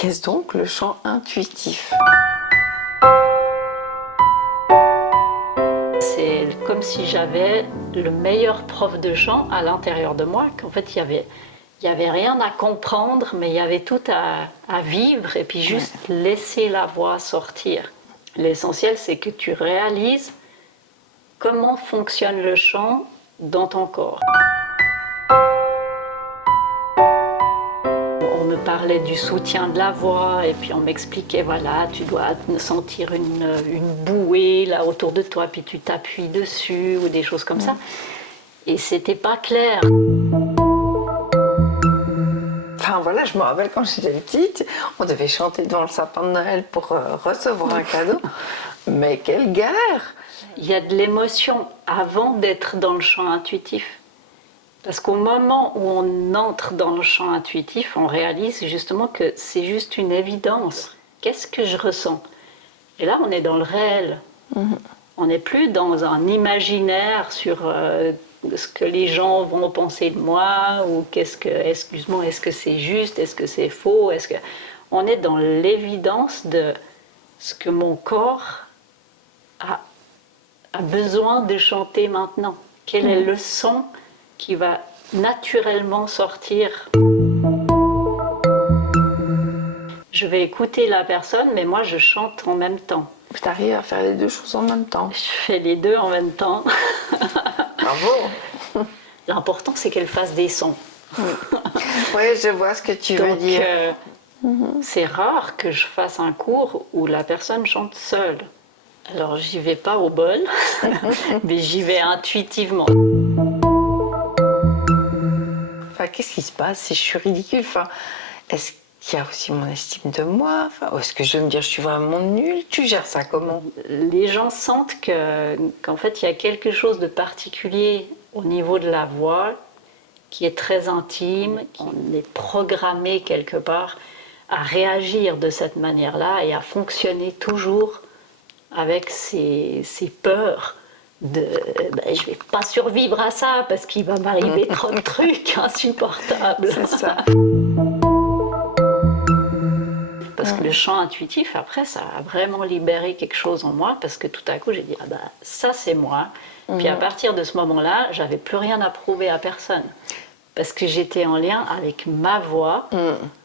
Qu'est-ce donc le chant intuitif? C'est comme si j'avais le meilleur prof de chant à l'intérieur de moi, qu'en fait il y avait rien à comprendre, mais il y avait tout à vivre et puis juste laisser la voix sortir. L'essentiel, c'est que tu réalises comment fonctionne le chant dans ton corps. On me parlait du soutien de la voix et puis on m'expliquait, voilà, tu dois sentir une bouée là autour de toi, puis tu t'appuies dessus ou des choses comme ça. Et c'était pas clair. Enfin voilà, je me rappelle quand j'étais petite, on devait chanter devant le sapin de Noël pour recevoir un cadeau. Mais quelle guerre! Il y a de l'émotion avant d'être dans le chant intuitif. Parce qu'au moment où on entre dans le champ intuitif, on réalise justement que c'est juste une évidence. Qu'est-ce que je ressens? Et là, on est dans le réel. On n'est plus dans un imaginaire sur ce que les gens vont penser de moi, ou excuse-moi, est-ce que c'est juste, est-ce que c'est faux, On est dans l'évidence de ce que mon corps a besoin de chanter maintenant. Quel est le son qui va naturellement sortir? Je vais écouter la personne, mais moi je chante en même temps. Tu arrives à faire les deux choses en même temps. Je fais les deux en même temps. Bravo! L'important, c'est qu'elle fasse des sons. Oui, je vois ce que tu veux dire. C'est rare que je fasse un cours où la personne chante seule. Alors, j'y vais pas au bol, mais j'y vais intuitivement. Enfin, qu'est-ce qui se passe si je suis ridicule? Enfin, est-ce qu'il y a aussi mon estime de moi? Enfin, est-ce que je vais me dire je suis vraiment nulle? Tu gères ça comment? Les gens sentent qu'en fait, il y a quelque chose de particulier au niveau de la voix qui est très intime. On est programmé quelque part à réagir de cette manière-là et à fonctionner toujours avec ces peurs de je vais pas survivre à ça parce qu'il va m'arriver trop de trucs insupportables. C'est ça. Parce que le chant intuitif, après, ça a vraiment libéré quelque chose en moi, parce que tout à coup, j'ai dit, ça c'est moi. Puis à partir de ce moment-là, j'avais plus rien à prouver à personne. Parce que j'étais en lien avec ma voix,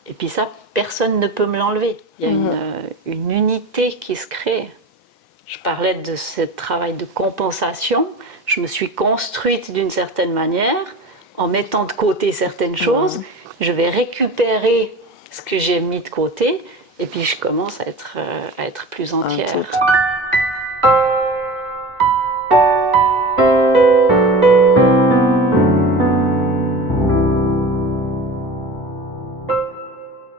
et puis ça, personne ne peut me l'enlever. Il y a une unité qui se crée. Je parlais de ce travail de compensation. Je me suis construite d'une certaine manière, en mettant de côté certaines choses. Je vais récupérer ce que j'ai mis de côté, et puis je commence à être plus entière.